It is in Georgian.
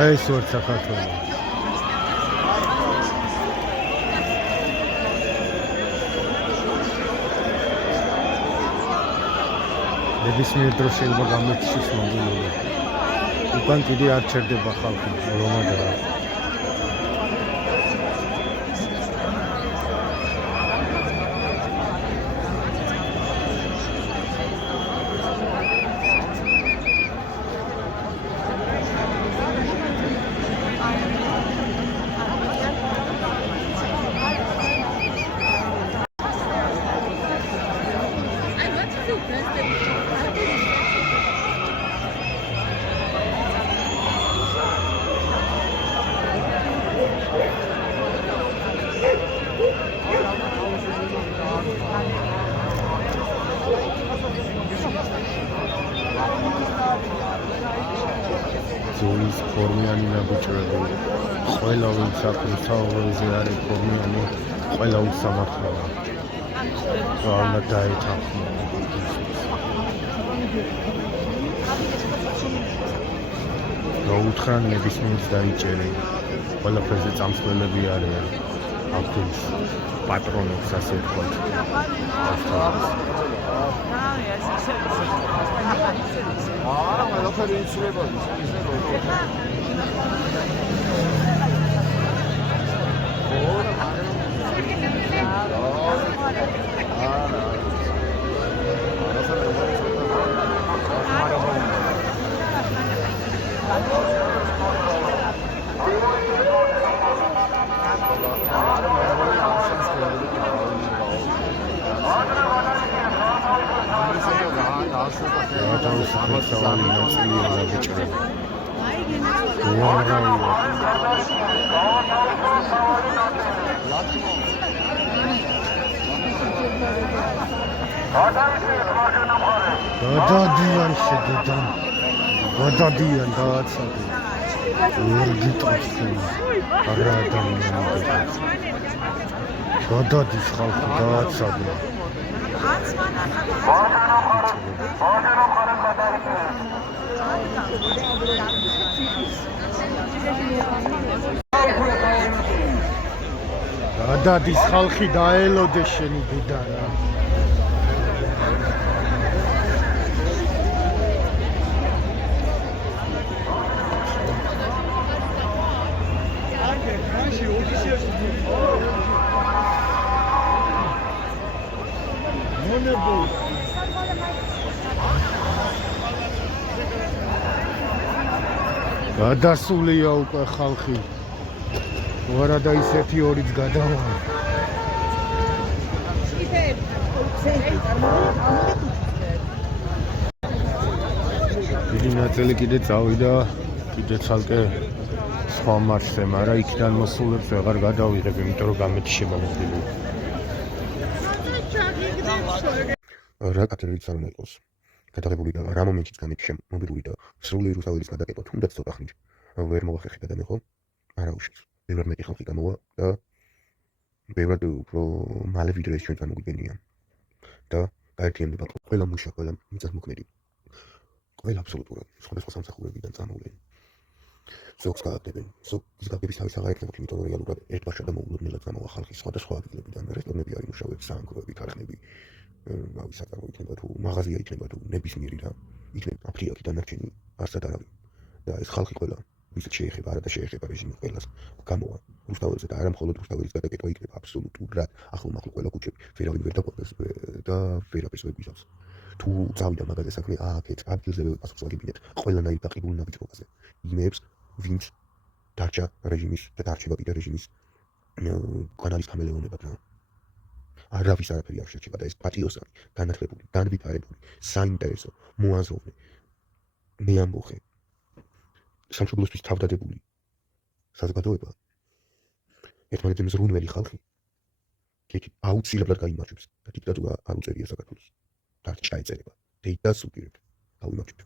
აი ეს ვარ საქართველო. ნებისმიერ დროს შეიძლება გამოჩის მოგულობა. უკან კიდე არ ჩერდება ხალხი, რომადაა. ზოლის ფორმიანი ნაბიჯები, ყველა ვინც აქვს საუბრზე არის ფორმიანი, ყველა უსამართლოა. უნდა დაეთანხმო. გაუთხრან ნებისმიერს დაიჭერე. ყველაფერზე წამსვლელები არიან. აქტივის პატრონებს ასე ვთქვათ. არა, ყველაფერი იცვლება გადადიან შედიდან გადადიან დააცადე ორგი ტროცი არა ადამიანები გადადის ხალხი დააცადე გადადის ხალხი დაელოდე შენი ბუდარა გადასულია უკვე ხალხი ვარა და ისეთი ორიც გადავა დიდი ნაწილი კიდე წავიდა კიდე ცალკე სხვა მარშზე, მაგრამ იქიდან მოსულებს ვეღარ გადავიღებ, იმიტომ რომ გამეთი შემომოდგილი. რა კატერიც არ უნდა იყოს. გადაღებული და რა მომენტიც გამეთი შემომოდგილი და სრული რუსაველის გადაკეტვა თუნდაც ცოტა ხნით ვერ მოახერხე გადამეხო. არა უშლის. ბევრად მეტი ხალხი გამოვა და ბევრად უფრო მალე ვიდრე ეს ჩვენ წარმოგიდგენია. და გაერთიანდება ყველა მუშა, ყველა მიწათმოქმედი. ყველა აბსოლუტურად სხვადასხვა სამსახურებიდან წამოვლენ. ზოგს გააკეთებენ, ზოგს გაგების თავის აღარ ეკნებათ, იმიტომ რომ რეალურად ერთ ბაშად მოულოდნელად გამოვა ხალხი სხვადასხვა ადგილებიდან, რესტორნები არის მუშაობენ, საანქროები, ქარხნები, რავი, საწარმო იქნება თუ მაღაზია იქნება თუ ნებისმიერი და იქნება აფრიაკი დანარჩენი არსად არავინ. და ეს ხალხი ყველა ვისაც შეეხება, არა და შეეხება რეჟიმი ყველას გამოვა რუსთაველზე და არა მხოლოდ რუსთაველის გადაკეტვა იქნება აბსოლუტურად ახლო-მახლო ყველა ქუჩები, ვერავინ ვერ დაყვებას და ვერაფერს ვერ გვიზავს. თუ წავიდა მაგაზე საქმე, აქეთ ადგილზე პასუხს ვაგებინეთ ყველანაირ დაყიდულ ნაბიჯობაზე. იმებს ვინც დარჩა რეჟიმის და დარჩება კიდე რეჟიმის კანალის ხამელეონებად რა. არავის არაფერი არ შეჭება და ეს პატიოსანი, განათლებული, განვითარებული, საინტერესო, მოაზროვნე, მეამბოხე, სამშობლოსთვის თავდადებული საზოგადოება ერთმანეთზე მზრუნველი ხალხი კეთილ აუცილებლად გაიმარჯვებს და დიქტატურა არ უწევია საქართველოს. და არ ჩაეწერება. დეიდას უპირებთ. გავიმარჯვებთ.